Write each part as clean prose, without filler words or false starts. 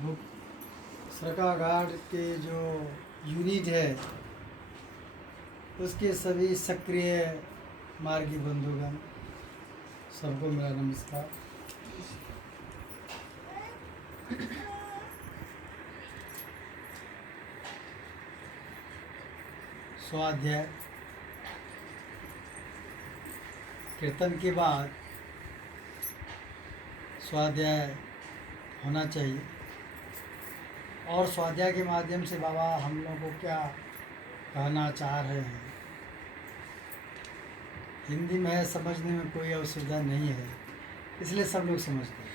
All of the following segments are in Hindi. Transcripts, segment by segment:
बुक सरकाघाट के जो यूनिट है उसके सभी सक्रिय मार्गी बंधुगण सबको मेरा नमस्कार। स्वाध्याय कीर्तन के बाद स्वाध्याय होना चाहिए और स्वाध्याय के माध्यम से बाबा हम लोगों को क्या कहना चाह रहे हैं। हिंदी में है, समझने में कोई असुविधा नहीं है, इसलिए सब लोग समझते हैं।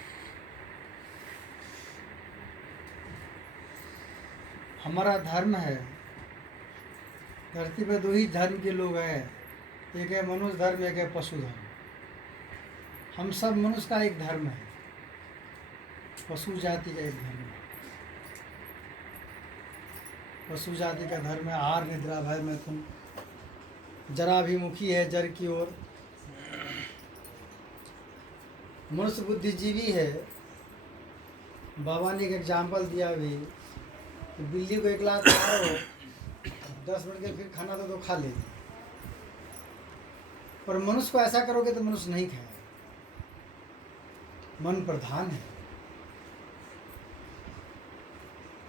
हमारा धर्म है, धरती पे दो ही धर्म के लोग हैं, एक है मनुष्य धर्म, एक है पशु धर्म। हम सब मनुष्य का एक धर्म है, पशु जाति का एक धर्म है। पशु जाति का धर्म है आहार निद्रा भय मैथुन, जराभिमुखी है जर की ओर। मनुष्य बुद्धिजीवी है। बाबा ने एक एग्जाम्पल दिया भी कि बिल्ली को एक लात मारो 10 मिनट के फिर खाना तो खा लेगी, पर मनुष्य को ऐसा करोगे तो मनुष्य नहीं खाएगा। मन प्रधान है,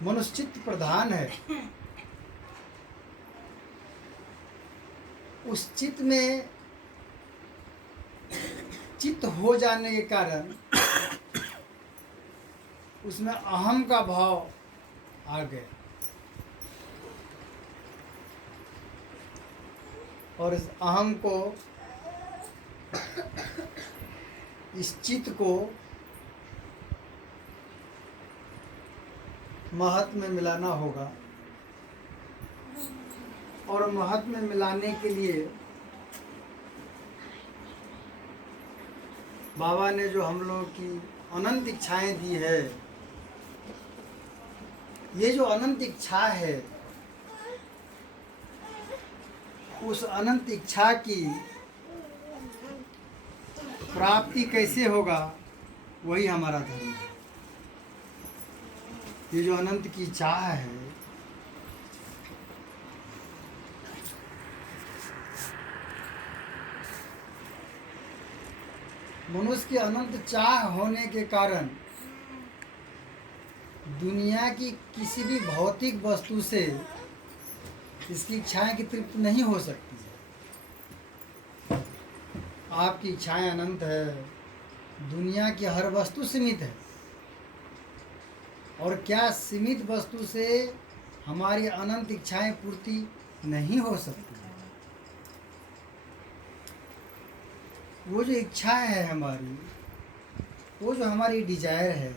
मनुष्य चित्त प्रधान है। उस चित्त में चित्त हो जाने के कारण उसमें अहम का भाव आ गया और इस अहम को, इस चित्त को महत में मिलाना होगा। और महत में मिलाने के लिए बाबा ने जो हम लोगों की अनंत इच्छाएं दी है, ये जो अनंत इच्छा है, उस अनंत इच्छा की प्राप्ति कैसे होगा, वही हमारा धर्म है। ये जो अनंत की चाह है, मनुष्य की अनंत चाह होने के कारण दुनिया की किसी भी भौतिक वस्तु से इसकी इच्छाएं की तृप्ति नहीं हो सकती है। आपकी इच्छाएं अनंत है, दुनिया की हर वस्तु सीमित है, और क्या सीमित वस्तु से हमारी अनंत इच्छाएं पूर्ति नहीं हो सकती। वो जो इच्छाएं है हमारी, वो जो हमारी डिजायर है,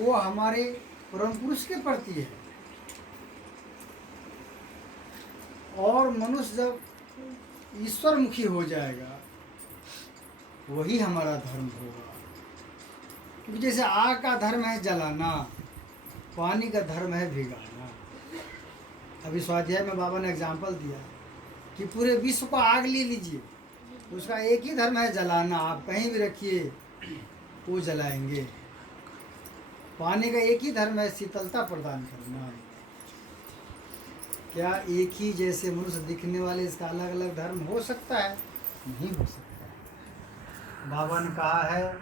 वो हमारे परम पुरुष के प्रति है। और मनुष्य जब ईश्वर मुखी हो जाएगा, वही हमारा धर्म होगा। क्योंकि जैसे आग का धर्म है जलाना, पानी का धर्म है भिगाना। अभी स्वाध्याय में बाबा ने एग्जाम्पल दिया कि पूरे विश्व को आग ले लीजिए, उसका एक ही धर्म है जलाना। आप कहीं भी रखिए वो जलाएंगे। पानी का एक ही धर्म है शीतलता प्रदान करना। क्या एक ही जैसे मनुष्य दिखने वाले इसका अलग अलग धर्म हो सकता है? नहीं हो सकता। बाबा ने कहा है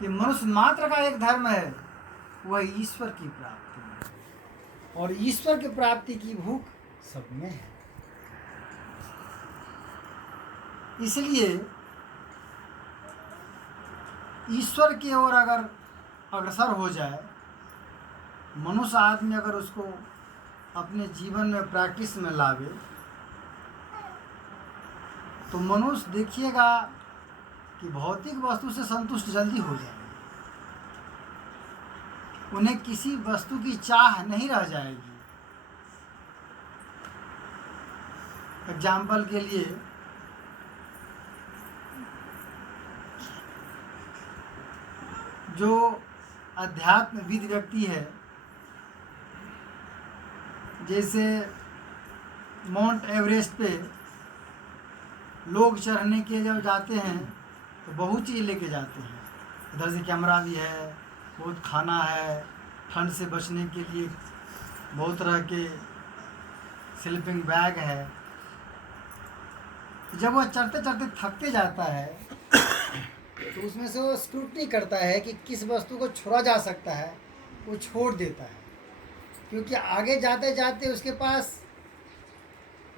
कि मनुष्य मात्र का एक धर्म है, वह ईश्वर की प्राप्ति है, और ईश्वर की प्राप्ति की भूख सब में है। इसलिए ईश्वर की ओर अगर अग्रसर हो जाए मनुष्य आदमी, अगर उसको अपने जीवन में प्रैक्टिस में लावे, तो मनुष्य देखिएगा कि भौतिक वस्तु से संतुष्ट जल्दी हो जाएगा। उन्हें किसी वस्तु की चाह नहीं रह जाएगी। एग्जाम्पल के लिए जो अध्यात्मविद व्यक्ति है, जैसे माउंट एवरेस्ट पे लोग चढ़ने के जब जाते हैं तो बहुत चीज़ लेके जाते हैं। इधर से कैमरा भी है, बहुत खाना है, ठंड से बचने के लिए बहुत तरह के स्लीपिंग बैग है। जब वो चढ़ते चढ़ते थकते जाता है तो उसमें से वो स्क्रूटनी करता है कि किस वस्तु को छोड़ा जा सकता है, वो छोड़ देता है। क्योंकि आगे जाते जाते उसके पास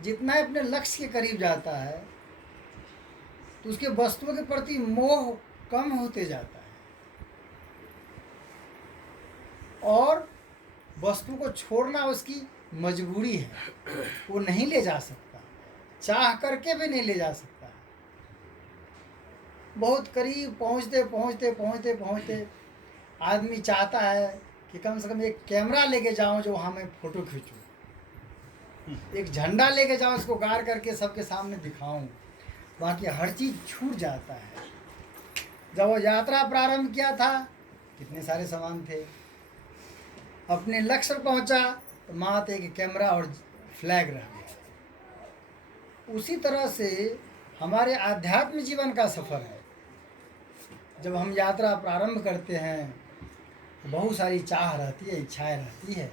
जितना अपने लक्ष्य के करीब जाता है तो उसके वस्तुओं के प्रति मोह कम होते जाता है और वस्तु को छोड़ना उसकी मजबूरी है, वो नहीं ले जा सकता, चाह करके भी नहीं ले जा सकता। बहुत करीब पहुंचते पहुंचते पहुंचते पहुंचते आदमी चाहता है कि कम से कम एक कैमरा लेके जाऊं जो वहाँ मैं फ़ोटो खींचूं, एक झंडा लेके जाऊं, इसको गाड़ करके सबके सामने दिखाऊं। बाकी हर चीज़ छूट जाता है। जब वो यात्रा प्रारंभ किया था कितने सारे सामान थे, अपने लक्ष्य पर पहुंचा तो मात्र एक कैमरा और फ्लैग रह गया। उसी तरह से हमारे आध्यात्मिक जीवन का सफ़र है। जब हम यात्रा प्रारंभ करते हैं तो बहुत सारी चाह रहती है, इच्छाएं रहती है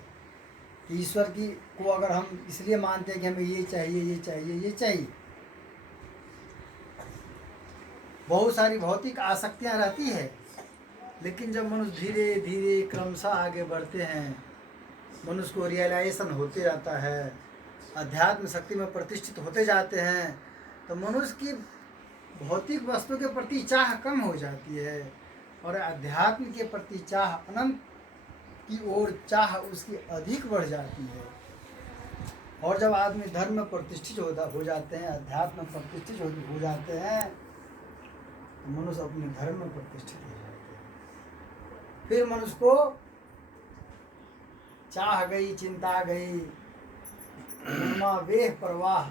कि ईश्वर की को अगर हम इसलिए मानते हैं कि हमें ये चाहिए, ये चाहिए, ये चाहिए, बहुत सारी भौतिक आसक्तियां रहती है। लेकिन जब मनुष्य धीरे धीरे क्रमशः आगे बढ़ते हैं, मनुष्य को रियलाइजेशन होते जाता है, अध्यात्म शक्ति में प्रतिष्ठित होते जाते हैं, तो मनुष्य की भौतिक वस्तु के प्रति चाह कम हो जाती है और अध्यात्म के प्रति चाह, अनंत की ओर चाह उसकी अधिक बढ़ जाती है। और जब आदमी धर्म में प्रतिष्ठित हो जाते हैं, अध्यात्म में प्रतिष्ठित हो जाते हैं, तो मनुष्य अपने धर्म में प्रतिष्ठित हो जाते हैं। फिर मनुष्य को चाह गई, चिंता गई, उन्मा वेह प्रवाह,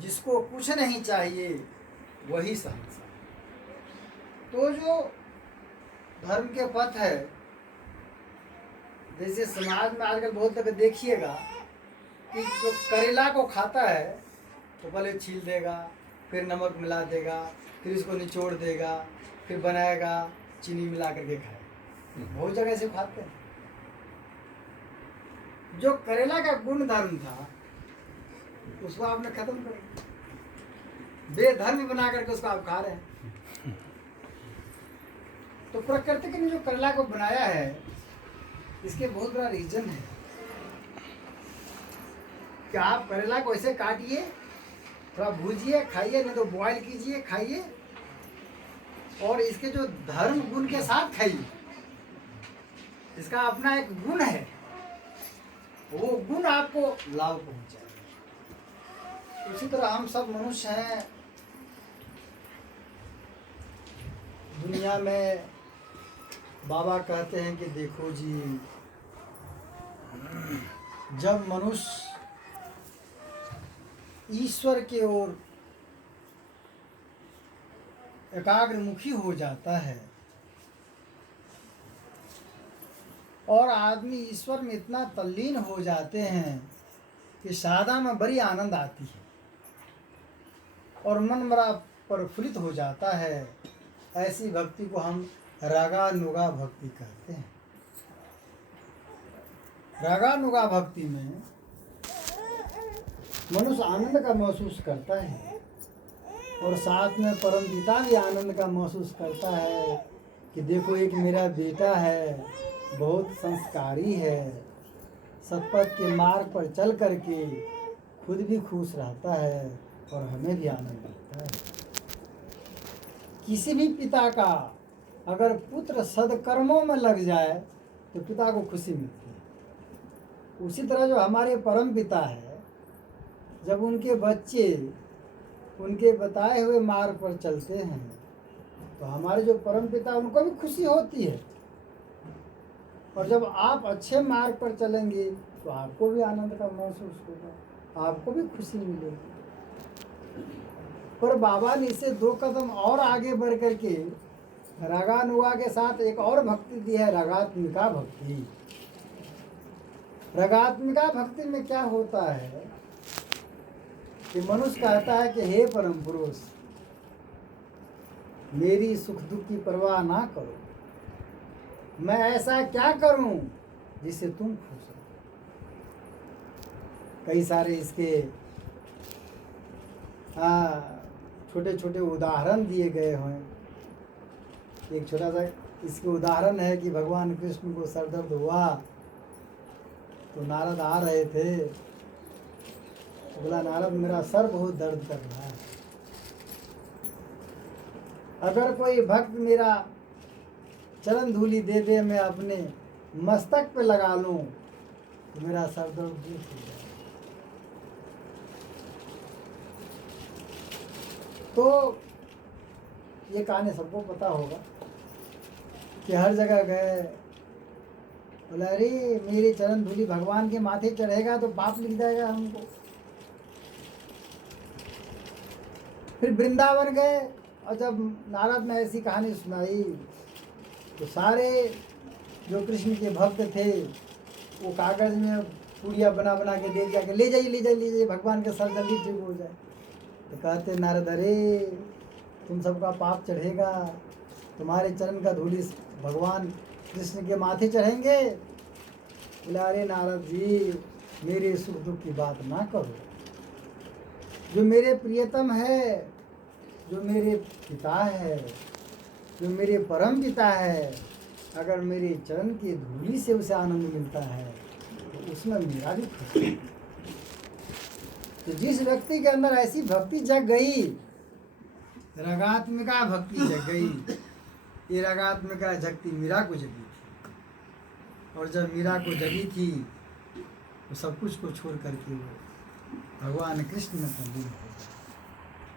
जिसको कुछ नहीं चाहिए वही सहनसा। तो जो धर्म के पथ है, जैसे समाज में आजकल बहुत तक देखिएगा कि जो करेला को खाता है तो पहले छील देगा, फिर नमक मिला देगा, फिर इसको निचोड़ देगा, फिर बनाएगा, चीनी मिला करके खाएगा। बहुत जगह से खाते हैं। जो करेला का गुण धर्म था उसको आपने खत्म कर दिया, बेधर्म बना करके उसको आप खा रहे हैं। तो प्रकृति ने जो करेला को बनाया है इसके बहुत बड़ा रीजन है कि आप करेला को ऐसे काटिए, थोड़ा भूजिए, खाइए, नहीं तो बॉयल कीजिए, खाइए, और इसके जो धर्म गुण के साथ खाइए। इसका अपना एक गुण है, वो गुण आपको लाभ पहुंचाएगा। उसी तरह हम सब मनुष्य हैं, दुनिया में बाबा कहते हैं कि देखो जी, जब मनुष्य ईश्वर के ओर एकाग्रमुखी हो जाता है और आदमी ईश्वर में इतना तल्लीन हो जाते हैं कि साधना में बड़ी आनंद आती है और मन बड़ा प्रफुल्लित हो जाता है। ऐसी भक्ति को हम रागानुगा भक्ति कहते हैं। रागानुगा भक्ति में मनुष्य आनंद का महसूस करता है और साथ में परमपिता भी आनंद का महसूस करता है कि देखो एक मेरा बेटा है, बहुत संस्कारी है, सतपथ के मार्ग पर चल करके खुद भी खुश रहता है और हमें भी आनंद मिलता है। किसी भी पिता का अगर पुत्र सदकर्मों में लग जाए तो पिता को खुशी मिलती है। उसी तरह जो हमारे परम पिता है, जब उनके बच्चे उनके बताए हुए मार्ग पर चलते हैं तो हमारे जो परम पिता उनको भी खुशी होती है, और जब आप अच्छे मार्ग पर चलेंगे तो आपको भी आनंद का महसूस होगा, आपको भी खुशी मिलेगी। पर बाबा ने इसे 2 कदम और आगे बढ़ करके रागानुगा के साथ एक और भक्ति दी है, रागात्मिका भक्ति। रागात्मिका भक्ति में क्या होता है कि मनुष्य कहता है कि हे परम पुरुष, मेरी सुख दुख की परवाह ना करो, मैं ऐसा क्या करूं जिससे तुम खुश हो। कई सारे इसके छोटे छोटे उदाहरण दिए गए हैं। एक छोटा सा इसके उदाहरण है कि भगवान कृष्ण को सर दर्द हुआ तो नारद आ रहे थे, तो बोला नारद मेरा सर बहुत दर्द कर रहा है, अगर कोई भक्त मेरा चरण धूलि दे दे, मैं अपने मस्तक पे लगा लूं तो मेरा सर दर्द दूर हो जाए। तो ये कहानी सबको पता होगा कि हर जगह गए, बोला अरे मेरी चरण धूलि भगवान के माथे चढ़ेगा तो पाप लिख जाएगा हमको। फिर वृंदावन गए और जब नारद ने ऐसी कहानी सुनाई तो सारे जो कृष्ण के भक्त थे वो कागज में पूड़िया बना बना के दे जाके ले जाइए भगवान के सर जल्दी ठीक हो जाए। तो कहते नारद अरे तुम सबका पाप चढ़ेगा, तुम्हारे चरण का धूलि भगवान कृष्ण के माथे चढ़ेंगे। बोले अरे नारद जी मेरे सुख दुख की बात ना करो, जो मेरे प्रियतम है, जो मेरे पिता है, जो मेरे परम पिता है, अगर मेरे चरण की धूलि से उसे आनंद मिलता है तो उसमें मेरा भी खुशी है। तो जिस व्यक्ति के अंदर ऐसी भक्ति जग गई, रगात्मिका भक्ति जग गई, ये रगात्मिका जगती मीरा को जगी थी, और जब मीरा को जगी थी तो सब कुछ को छोड़ करके वो भगवान कृष्ण में तल्लीन